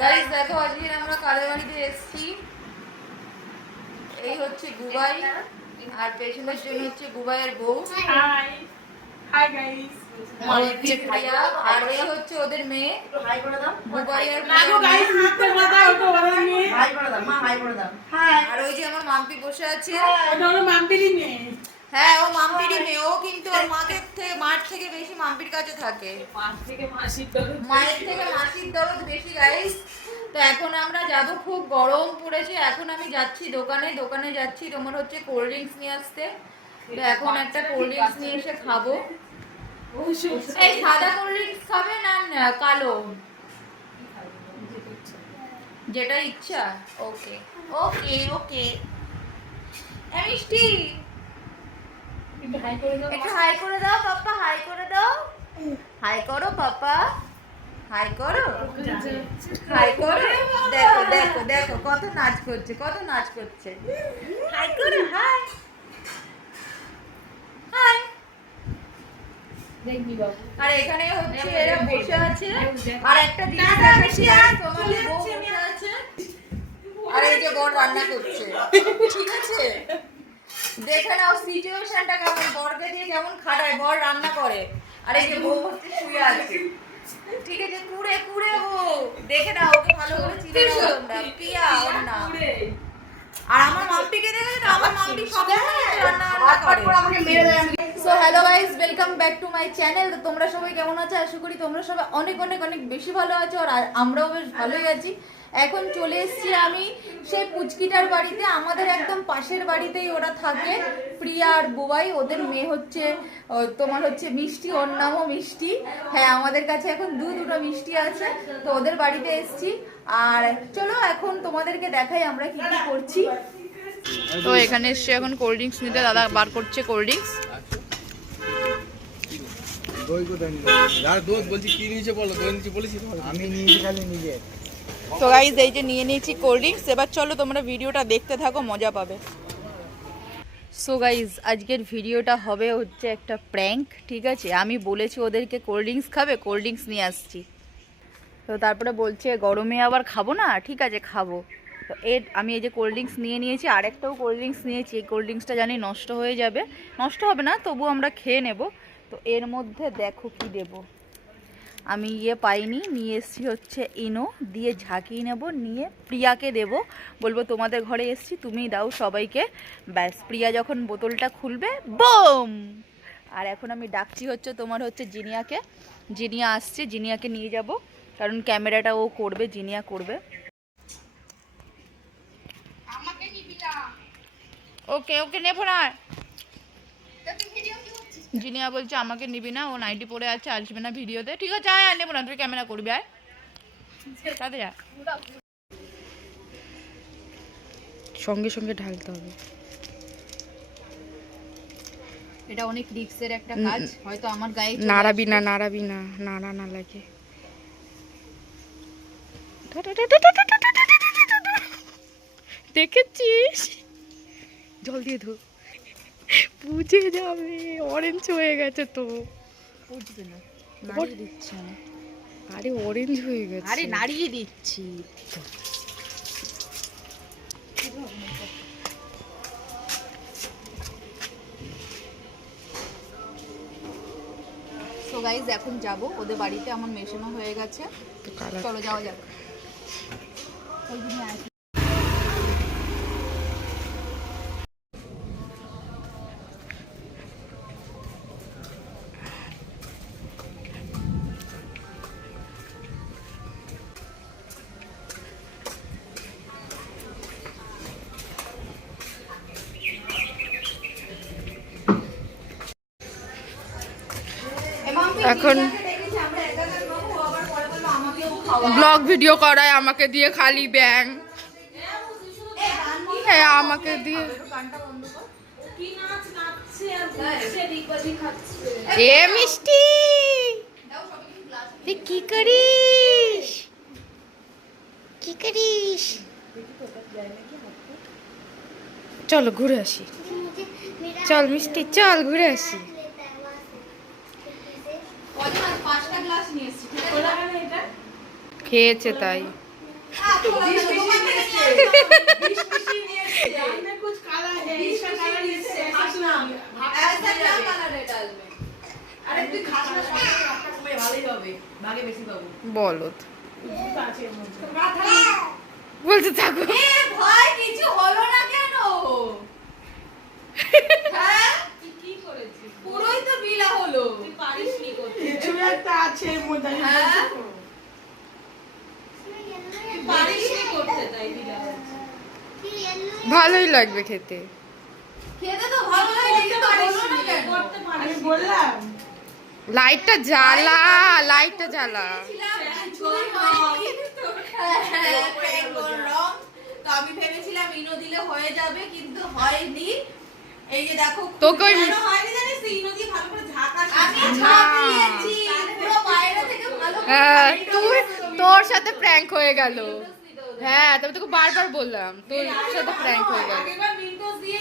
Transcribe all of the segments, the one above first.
Guys দেখো আজকে আমরা কাদের বাড়িতে এসেছি? এই হচ্ছে গুবাই আর পেছনের জন্য হচ্ছে গুবাইয়ের বউ। হাই হাই গাইস আর হচ্ছে প্রিয়া আর এই হচ্ছে ওদের মেয়ে। গুবাইয়ের না গাইস মিথ্যে কথা ওটা ওরা নিয়ে আর ওই যে আমার মাম্পি বসে আছে। ওটা হলো মাম্পিরি মেয়ে। হ্যাঁ ও মাম্পিরই মেয়ে। ও কিন্তু ওর মাকে থেকে মার থেকে বেশি মাম্পির কাছে থাকে। মায়ের থেকে মাসির দরদ বেশি গাইস তো এখন আমরা যাব খুব গরম পড়েছে। এখন আমি যাচ্ছি দোকানে। দোকানে যাচ্ছি তোমার হচ্ছে কোল্ড ড্রিঙ্কস নিয়ে আসতে। তো এখন একটা কোল্ড ড্রিঙ্কস নিয়ে এসে খাব। এই সাদা কোল্ড ড্রিঙ্কস খাবে না না কালো? যেটা ইচ্ছা। ওকে ওকে ওকে। মিষ্টি কিন্তু হাই করে দাও একটু হাই করে দাও পাপা হাই করে দাও। হাই করো পাপা হাই করো? হাই করো? দেখো দেখো দেখো কত নাচ করছে কত নাচ করছে। হাই করো হাই হাই আর এখানে হচ্ছে এরা বসে আছে। আর একটা জিনিস দেখাচ্ছি আর তোমাদের বউ বসে আছে। আর এই যে বর রান্না করছে। ঠিক আছে? দেখে নাও সিচুয়েশনটা কেমন খাটায় বর রান্না করে। আর এই যে বউ হচ্ছে শুয়ে আছে। ঠিক আছে কুড়ে কুড়ে বউ দেখে না ওকে ভালো করে চিনে না তোমরা। পিয়া ওর পুরে আর আমার মাম্পিকে দেখে আমার মাম্পি সব রান্না so hello guys welcome back to my channel তো তোমরা সবাই কেমন আছো? আশা করি তোমরা সবাই অনেক অনেক অনেক বেশি ভালো আছো আর আমরাও বেশ ভালোই আছি। এখন চলে এসেছি আমি সেই পুচকিটার বাড়িতে। আমাদের একদম পাশের বাড়িতেই ওরা থাকে প্রিয়া আর বুবাই। ওদের মেয়ে হচ্ছে তোমার হচ্ছে মিষ্টি ওর নামও মিষ্টি। হ্যাঁ আমাদের কাছে এখন দু দুটো মিষ্টি আছে। তো ওদের বাড়িতে এসেছি। আর চলো এখন তোমাদেরকে দেখাই আমরা কি কি করছি। তো এখানে এসে এখন কোল্ড ড্রিঙ্কস নিতে দাদা বার করছে কোল্ড ড্রিঙ্কস তো। গাইজ এই যে নিয়ে নিয়েছি কোল্ড ড্রিঙ্কস এবার চলো তোমরা ভিডিওটা দেখতে থাকো মজা পাবে। সো গাইজ আজকের ভিডিওটা হবে হচ্ছে একটা প্র্যাঙ্ক ঠিক আছে? আমি বলেছি ওদেরকে কোল্ড ড্রিঙ্কস খাবে কোল্ড ড্রিঙ্কস নিয়ে আসছি। তো তারপরে বলছে, গরমে আবার খাব না? ঠিক আছে, খাব। তো এর, আমি এই যে কোল্ড ড্রিঙ্কস নিয়ে নিয়েছি, আরেকটাও কোল্ড ড্রিঙ্কস নিয়েছি। এই কোল্ড ড্রিঙ্কসটা জানি নষ্ট হয়ে যাবে। নষ্ট হবে না, তবু আমরা খেয়ে নেব। তো এর মধ্যে দেখো কি দেবো। আমি ইয়ে পাইনি, নিয়ে এসেছি হচ্ছে ইনো, দিয়ে ঝাঁকিয়ে নেব, নিয়ে প্রিয়াকে দেব। বলব, তোমাদের ঘরে এসেছি, তুমি দাও সবাইকে। ব্যাস, প্রিয়া যখন বোতলটা খুলবে, বোম! আর এখন আমি ডাকছি হচ্ছে তোমার হচ্ছে জিনিয়াকে। জিনিয়া আসছে, জিনিয়াকে নিয়ে যাব। কারণ ক্যামেরাটা ও করবে জিনিয়া করবে। ওকে ওকে নেব না জিনিয়া বলছে আমাকে নিবি না ও নাইটি পরে আছে আসবে না ভিডিওতে ঠিক আছে আয় আয়, নেব না তুই ক্যামেরা করবি আয়। তাতে যা। সঙ্গে সঙ্গে ঢালতে হবে। এটা অনেক রিক্সের একটা কাজ হয়তো আমার গায়ে নাড়াবি না নাড়াবি না নাড়া না লাগে। দেখেছিস? জল দিয়ে ধো। বুঝে যাবে অরেঞ্জ হয়ে গেছে তো। বুঝবে না নাড়িয়ে দিচ্ছি আরে অরেঞ্জ হয়ে গেছে। আরে নাড়িয়ে দিচ্ছি। সো গাইজ এখন যাব। ওদের বাড়িতে আমার মেশানো হয়ে গেছে। চলো যাওয়া যাক। এখন ব্লগ ভিডিও করায় আমাকে দিয়ে খালি ব্যাং হ্যাঁ আমাকে দিয়ে। এ মিষ্টি! তুই কি করিস? কি করিস? চলো ঘুরে আসি। চল মিষ্টি চল ঘুরে আসি। পাঁচটা গ্লাস নিয়ে খেয়েছে তাই। বলো বলতে থাকো। কিছু হলো না কেন পুরোই তো বিলা হলো পারিস কিছু একটা আছে হ্যাঁ? পারিস লাগবে খেতে। লাইটটা জ্বালা লাইটটা জ্বালা। ছিলাম, কিছুই হয়নি। হ্যাঁ, prank করলাম। তো আমি ভেবেছিলাম ইনো দিলে হয়ে যাবে কিন্তু হয়নি। এই যে দেখো তোকে হয়নি জানিস ইনো দিয়ে ভালো করে ঝাঁকাস আমি না। দিয়েছি। পুরো বাইরে থেকে ভালো করে হ্যাঁ। light তুই। তোর সাথে প্র্যাঙ্ক হয়ে গেল। হ্যাঁ তবে তোকে বারবার বললাম তোর সাথে প্র্যাঙ্ক হয়ে গেল।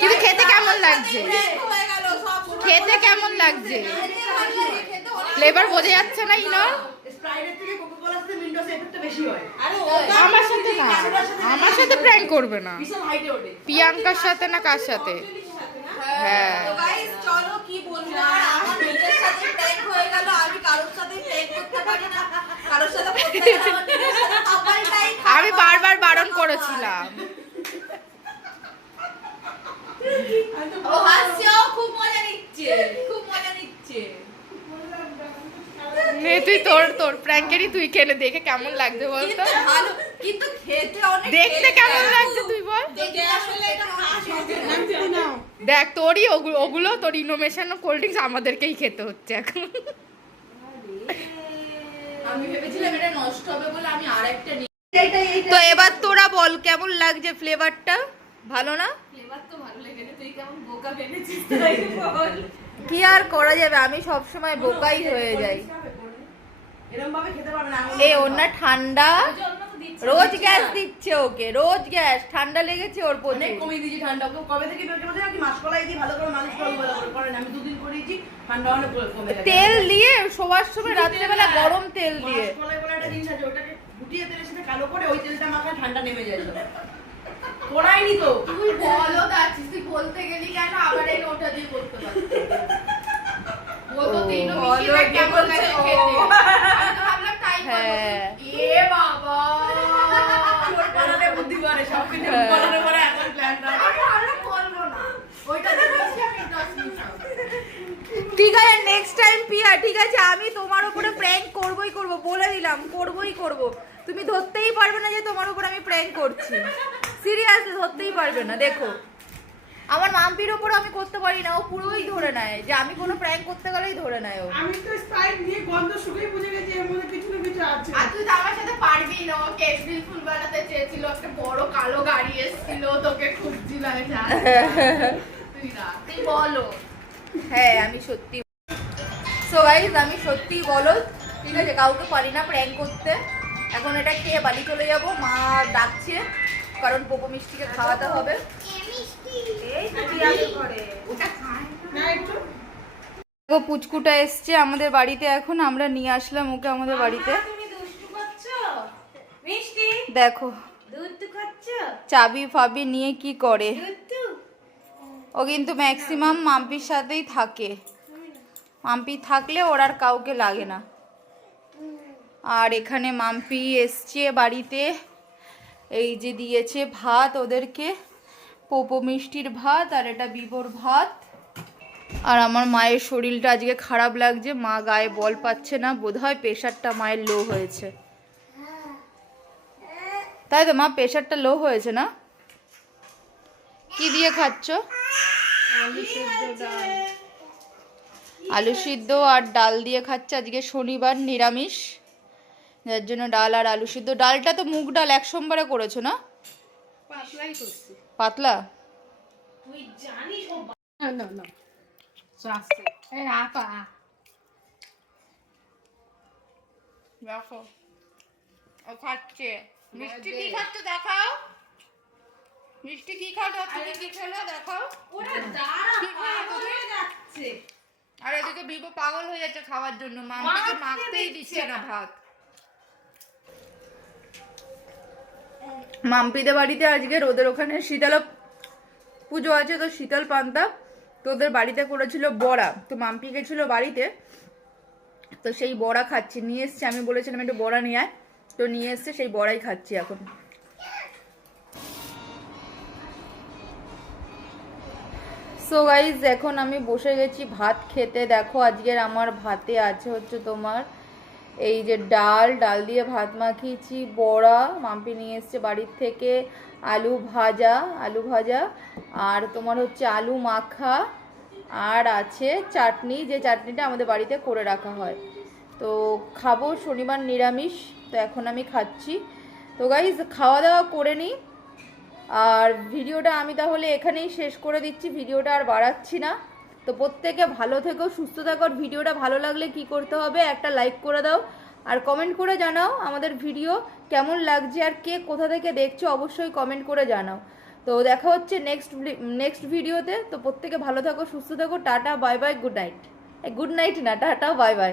কিন্তু খেতে কেমন লাগছে? খেতে কেমন লাগছে? ফ্লেভার বোঝা যাচ্ছে না ইনো? স্প্রাইটের থেকে কোকোকোলার সাথে মিন্টোসের এফেক্টটা বেশি আরে ওটা আমার সাথে না। আমার সাথে প্র্যাঙ্ক করবে না। প্রিয়াঙ্কার সাথে না কার সাথে? হ্যাঁ। তো গাইস চলো কি বলব? আমার নিজের সাথে প্র্যাঙ্ক হয়ে গেল আমি কারোর সাথে প্র্যাঙ্ক করতে পারি না। কারোর সাথে করতে গেলে আমার নিজের সাথে কপালটাই আমি বারবার বারণ করেছিলাম। ও হাসছে খুব মজা নিচ্ছে খুব মজা নিচ্ছে। তুই তোর তোর প্র্যাঙ্কেরই তুই খেলে দেখে কেমন লাগছে বলতো? ভালো কিন্তু খেতে অনেক দেখতে কেমন লাগছে তুই বল? দেখতে আসলে এটা নাও। দেখ তোরই ওগুলো ওগুলো তোর ইনোভেশন কোল্ড ড্রিঙ্কস আমাদেরকেই খেতে হচ্ছে এখন। আমি ভেবেছিলাম এটা নষ্ট হবে বলে আমি আরেকটা নিই তো এবার তোরা বল কেমন লাগছে ফ্লেভারটা ভালো না? ফ্লেভার তো ভালো লেগেছে তুই কেমন বোকা ভেবেছিস কি আর করা যাবে? আমি সব সময় বোকাই হয়ে যাই। এরকম ভাবে খেতে পারবে না। এই ওর না ঠান্ডা। দিচ্ছি রোজ গ্যাস দিচ্ছে ওকে রোজ গ্যাস ঠান্ডা লেগেছে ওর অনেক কমিয়ে দিয়েছি ঠান্ডা। ওকে কবে থেকে বেরোতে বলছে কি মাসকলাই দিয়ে ভালো করে মালিশ করব বলে ওর করেন আমি দুদিন করেছি ঠান্ডা অনেক কমে গেছে। তেল দিয়ে শোবার সময় রাত্রেবেলা গরম তেল দিয়ে। মাসকলাই বলে একটা জিনিস আছে ওটাকে ফুটিয়ে তেলের সাথে কালো করে ওই তেলটা মাখায় ঠান্ডা নেমে যায় সব। করাইনি তো। তুই বলো যাচ্ছিস তুই বলতে গেলি কেন? আবার এই ওটা দিয়ে করতে পারছিস বলতো তিনও মিশিয়ে কেমন লাগে খেতে আমি তো ভাবলাম তাই হ্যাঁ এ বাবা চোর পালালে বুদ্ধি করে সব কিছু হ্যাঁ। পালালে পরে এখন প্ল্যানটা আমরা বলব না ওইটা দিয়ে বেশি আমি দশ ঠিক আছে নেক্সট টাইম পিয়া ঠিক আছে আমি তোমার উপরে প্র্যাঙ্ক করবই করব বলে দিলাম করবই করব। তুমি ধরতেই পারবে না যে তোমার উপর আমি প্র্যাঙ্ক করছি। সিরিয়াসলি ধরতেই পারবে না দেখো। আমার মাম্পির ওপর আমি করতে পারি না ও পুরোই ধরে নেয় যে আমি কোনো প্র্যাঙ্ক করতে গেলেই ধরে নেয় ও। আমি তো স্প্রাইট নিয়ে গন্ধ শুকেই বুঝে গেছি এর মধ্যে কিছু না কিছু আছে। আর তুই তো আমার সাথে পারবি না ওকে এপ্রিল ফুল বানাতে চেয়েছিল একটা বড় কালো গাড়ি এসেছিল তোকে খুঁজছিল আমি। জানি তুই না তুই বলো। হ্যাঁ আমি সত্যি সো গাইজ আমি সত্যি বলো ঠিক আছে কাউকে পারি না প্র্যাঙ্ক করতে। এখন এটা খেয়ে বাড়ি চলে যাব। মা ডাকছে কারণ পোকো মিষ্টিকে খাওয়াতে হবে। পুচকুটা এসছে আমাদের বাড়িতে এখন আমরা নিয়ে আসলাম ওকে আমাদের বাড়িতে। দেখো। চাবি ফাবি নিয়ে কি করে? ও কিন্তু ম্যাক্সিমাম মাম্পির সাথেই থাকে। মাম্পি থাকলে ওর আর কাউকে লাগে না। আর এখানে মাম্পি এসছে বাড়িতে। এই যে দিয়েছে ভাত ওদেরকে। পোপো মিষ্টির ভাত আর এটা বিবোর ভাত। আর আমার মায়ের শরীরটা আজকে খারাপ লাগছে। মা গায়ে বল পাচ্ছে না। বোধহয় প্রেশারটা মায়ের লো হয়েছে। তাই তো মা, প্রেশারটা লো হয়েছে না? কি দিয়ে খাচ্ছ? আলু সিদ্ধ আর ডাল দিয়ে খাচ্ছে আজকে শনিবার নিরামিষ। যার জন্য ডাল আর আলু সিদ্ধ। ডালটা তো মুগ ডাল এক সোমবারে করেছ না? পাতলা? তুই জানিস ও না না না। সাসে এই আপা দেখো। খাচ্ছে। মিষ্টি কি খাচ্ছ দেখাও। মিষ্টি কি খাচ্ছ? তুমি কি খেলো দেখাও। ওরা দাঁড়া পাগল হয়ে যাচ্ছে। আর এদিকে বিবো পাগল হয়ে যাচ্ছে খাওয়ার জন্য। মাখতে মাখতেই দিচ্ছে দিচ্ছে না ভাত। মাম্পিদের বাড়িতে আজকে ওদের ওখানে শীতলা পুজো আছে তো শীতল পান্তা তো ওদের বাড়িতে করেছিল বড়া। তো মাম্পি গেছিল বাড়িতে তো সেই বড়া খাচ্ছি। নিয়ে এসছে আমি বলেছিলাম একটু বড়া নিয়ে আয়। তো নিয়ে এসছে সেই বড়াই খাচ্ছি এখন। সো গাইজ এখন আমি বসে গেছি ভাত খেতে। দেখো আজকের আমার ভাতে আছে হচ্ছে তোমার এই যে ডাল ডাল দিয়ে ভাত মাখিয়েছি, বড়া, মাম্পি নিয়ে এসছে বাড়ির থেকে, আলু ভাজা আলু ভাজা, আর তোমার হচ্ছে আলু মাখা, আর আছে চাটনি, যে চাটনিটা আমাদের বাড়িতে করে রাখা হয়। তো খাব শনিবার নিরামিষ, তো এখন আমি খাচ্ছি। তো গাইজ খাওয়া দাওয়া করে নিই। আর ভিডিওটা আমি তাহলে এখানেই শেষ করে দিচ্ছি, ভিডিওটা আর বাড়াচ্ছি না। তো প্রত্যেকে ভালো থেকো, সুস্থ থাকো ভিডিওটা ভালো লাগলে কি করতে হবে একটা লাইক করে দাও। আর কমেন্ট করে জানাও আমাদের ভিডিও কেমন লাগছে আর কে কোথা থেকে দেখছ অবশ্যই কমেন্ট করে জানাও। তো দেখা হচ্ছে নেক্সট নেক্সট ভিডিওতে। তো প্রত্যেকে ভালো থাকো, সুস্থ থাকো, tata, bye bye, good night. Good night না, টাটা, বাই বাই।